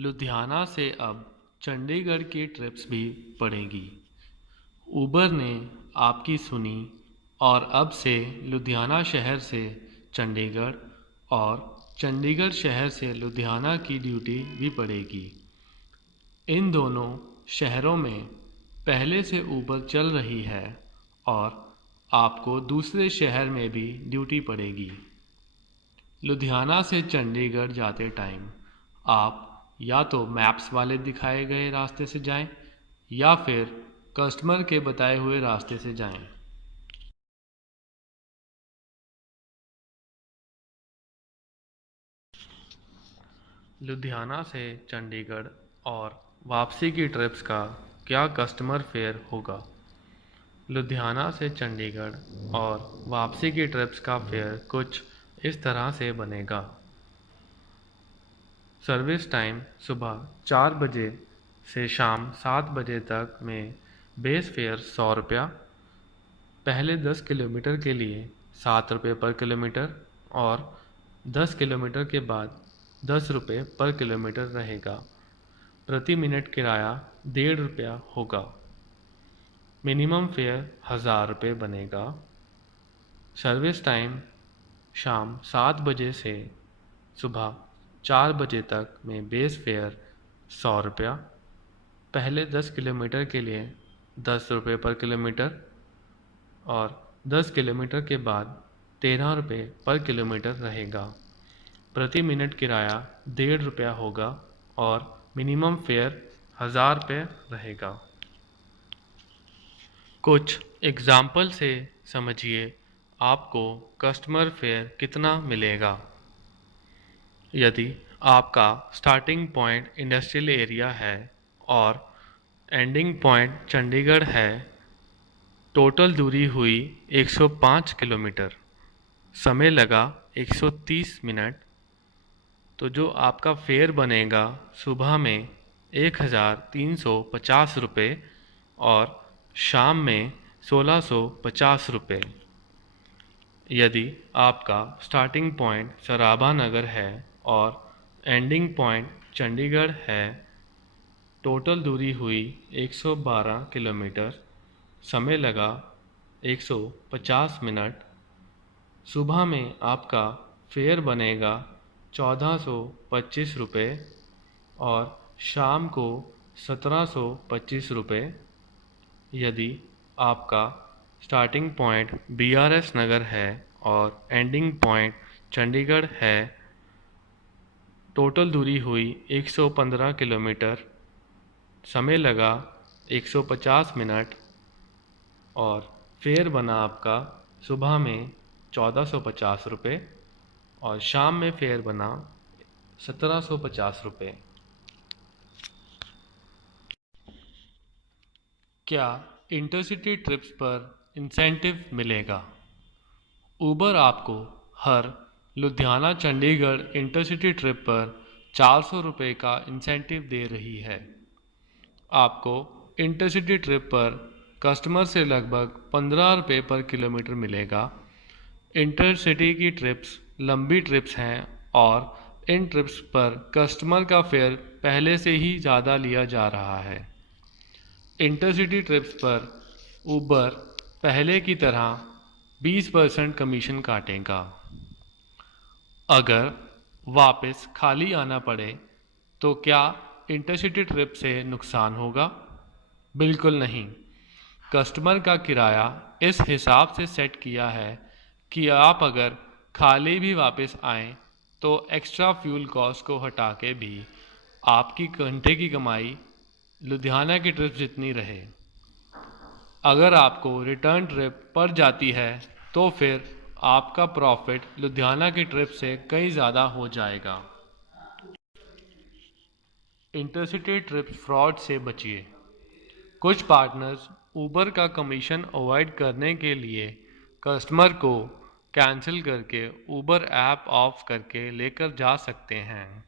लुधियाना से अब चंडीगढ़ की ट्रिप्स भी पड़ेगी। उबर ने आपकी सुनी और अब से लुधियाना शहर से चंडीगढ़ और चंडीगढ़ शहर से लुधियाना की ड्यूटी भी पड़ेगी। इन दोनों शहरों में पहले से उबर चल रही है और आपको दूसरे शहर में भी ड्यूटी पड़ेगी। लुधियाना से चंडीगढ़ जाते टाइम आप या तो मैप्स वाले दिखाए गए रास्ते से जाएं या फिर कस्टमर के बताए हुए रास्ते से जाएं। लुधियाना से चंडीगढ़ और वापसी की ट्रिप्स का क्या कस्टमर फेयर होगा? लुधियाना से चंडीगढ़ और वापसी की ट्रिप्स का फेयर कुछ इस तरह से बनेगा। सर्विस टाइम सुबह 4 बजे से शाम 7 बजे तक में बेस फेयर 100 रुपया, पहले 10 किलोमीटर के लिए 7 रुपये पर किलोमीटर और 10 किलोमीटर के बाद 10 रुपये पर किलोमीटर रहेगा। प्रति मिनट किराया 1.5 रुपया होगा। मिनिमम फेयर 1000 रुपये बनेगा। सर्विस टाइम शाम 7 बजे से सुबह 4 बजे तक में बेस फेयर 100 रुपया, पहले 10 किलोमीटर के लिए 10 रुपये पर किलोमीटर और 10 किलोमीटर के बाद 13 रुपये पर किलोमीटर रहेगा। प्रति मिनट किराया 1.5 रुपया होगा और मिनिमम फेयर 1000 रुपये रहेगा। कुछ एग्जाम्पल से समझिए आपको कस्टमर फेयर कितना मिलेगा। यदि आपका स्टार्टिंग पॉइंट इंडस्ट्रियल एरिया है और एंडिंग पॉइंट चंडीगढ़ है, टोटल दूरी हुई 105 किलोमीटर, समय लगा 130 मिनट, तो जो आपका फेयर बनेगा सुबह में 1350 रुपये और शाम में 1650 रुपये। यदि आपका स्टार्टिंग पॉइंट सराभा नगर है और एंडिंग पॉइंट चंडीगढ़ है, टोटल दूरी हुई 112 किलोमीटर, समय लगा 150 मिनट, सुबह में आपका फेयर बनेगा 1425 रुपये और शाम को 1725 रुपये। यदि आपका स्टार्टिंग पॉइंट BRS नगर है और एंडिंग पॉइंट चंडीगढ़ है, टोटल दूरी हुई 115 किलोमीटर, समय लगा 150 मिनट और फेयर बना आपका सुबह में 1450 रुपये और शाम में फेयर बना 1750 रुपये। क्या इंटरसिटी ट्रिप्स पर इंसेंटिव मिलेगा? उबर आपको हर लुधियाना चंडीगढ़ इंटरसिटी ट्रिप पर 400 रुपये का इंसेंटिव दे रही है। आपको इंटरसिटी ट्रिप पर कस्टमर से लगभग 15 रुपये पर किलोमीटर मिलेगा। इंटरसिटी की ट्रिप्स लंबी ट्रिप्स हैं और इन ट्रिप्स पर कस्टमर का फेयर पहले से ही ज़्यादा लिया जा रहा है। इंटरसिटी ट्रिप्स पर उबर पहले की तरह 20% कमीशन काटेगा। अगर वापस खाली आना पड़े तो क्या इंटरसिटी ट्रिप से नुकसान होगा? बिल्कुल नहीं। कस्टमर का किराया इस हिसाब से सेट किया है कि आप अगर खाली भी वापस आएँ तो एक्स्ट्रा फ्यूल कॉस्ट को हटा के भी आपकी घंटे की कमाई लुधियाना की ट्रिप जितनी रहे। अगर आपको रिटर्न ट्रिप पड़ जाती है तो फिर आपका प्रॉफिट लुधियाना की ट्रिप से कई ज़्यादा हो जाएगा। इंटरसिटी ट्रिप फ्रॉड से बचिए। कुछ पार्टनर्स उबर का कमीशन अवॉइड करने के लिए कस्टमर को कैंसिल करके उबर ऐप ऑफ करके लेकर जा सकते हैं।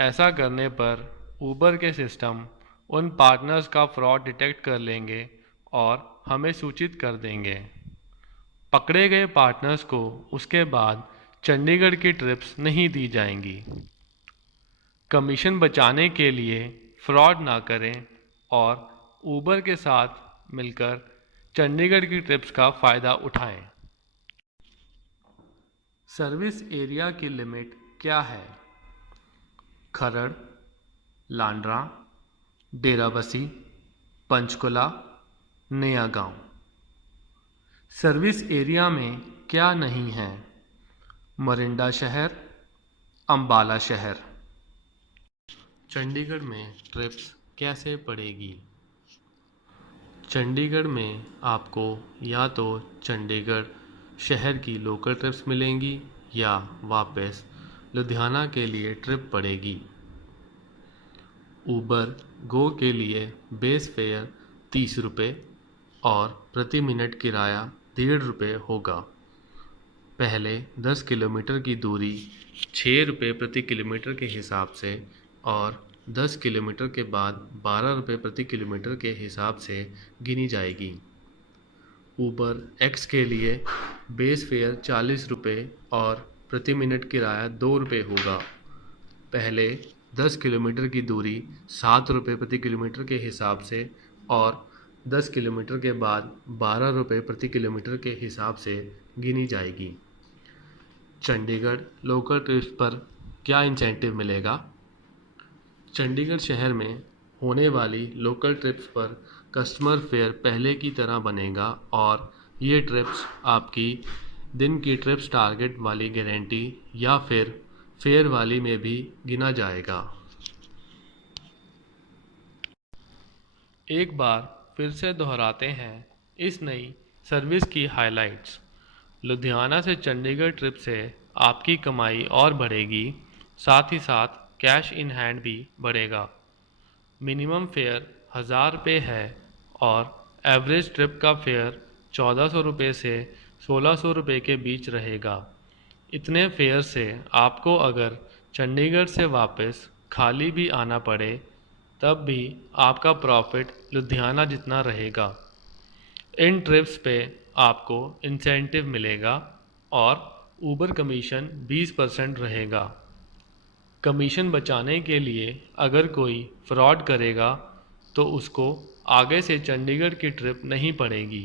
ऐसा करने पर उबर के सिस्टम उन पार्टनर्स का फ्रॉड डिटेक्ट कर लेंगे और हमें सूचित कर देंगे। पकड़े गए पार्टनर्स को उसके बाद चंडीगढ़ की ट्रिप्स नहीं दी जाएंगी। कमीशन बचाने के लिए फ्रॉड ना करें और ऊबर के साथ मिलकर चंडीगढ़ की ट्रिप्स का फ़ायदा उठाएं। सर्विस एरिया की लिमिट क्या है? खरड़, लांडरा, डेराबसी, पंचकुला, नया गांव। सर्विस एरिया में क्या नहीं है? मोरिंडा शहर, अंबाला शहर। चंडीगढ़ में ट्रिप्स कैसे पड़ेगी? चंडीगढ़ में आपको या तो चंडीगढ़ शहर की लोकल ट्रिप्स मिलेंगी या वापस लुधियाना के लिए ट्रिप पड़ेगी। ऊबर गो के लिए बेस फेयर 30 रुपये और प्रति मिनट किराया 1.5 रुपये होगा। पहले 10 किलोमीटर की दूरी 6 रुपये प्रति किलोमीटर के हिसाब से और 10 किलोमीटर के बाद 12 रुपये प्रति किलोमीटर के हिसाब से गिनी जाएगी। ऊबर एक्स के लिए बेस फेयर 40 रुपये और प्रति मिनट किराया 2 रुपये होगा। पहले 10 किलोमीटर की दूरी 7 रुपये प्रति किलोमीटर के हिसाब से और 10 किलोमीटर के बाद 12 रुपये प्रति किलोमीटर के हिसाब से गिनी जाएगी। चंडीगढ़ लोकल ट्रिप्स पर क्या इंसेंटिव मिलेगा? चंडीगढ़ शहर में होने वाली लोकल ट्रिप्स पर कस्टमर फेयर पहले की तरह बनेगा और ये ट्रिप्स आपकी दिन की ट्रिप्स टारगेट वाली गारंटी या फिर फेयर वाली में भी गिना जाएगा। एक बार फिर से दोहराते हैं इस नई सर्विस की हाइलाइट्स। लुधियाना से चंडीगढ़ ट्रिप से आपकी कमाई और बढ़ेगी, साथ ही साथ कैश इन हैंड भी बढ़ेगा। मिनिमम फेयर 1000 रुपये है और एवरेज ट्रिप का फेयर 1400 रुपये से 1600 रुपये के बीच रहेगा। इतने फेयर से आपको अगर चंडीगढ़ से वापस खाली भी आना पड़े तब भी आपका प्रॉफिट लुधियाना जितना रहेगा। इन ट्रिप्स पे आपको इंसेंटिव मिलेगा और ऊबर कमीशन 20% रहेगा। कमीशन बचाने के लिए अगर कोई फ्रॉड करेगा तो उसको आगे से चंडीगढ़ की ट्रिप नहीं पड़ेगी।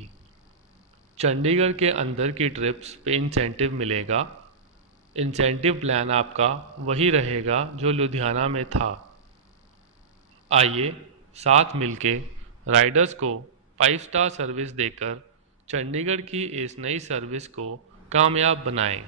चंडीगढ़ के अंदर की ट्रिप्स पे इंसेंटिव मिलेगा। इंसेंटिव प्लान आपका वही रहेगा जो लुधियाना में था। आइए साथ मिलके राइडर्स को 5 स्टार सर्विस देकर चंडीगढ़ की इस नई सर्विस को कामयाब बनाएं।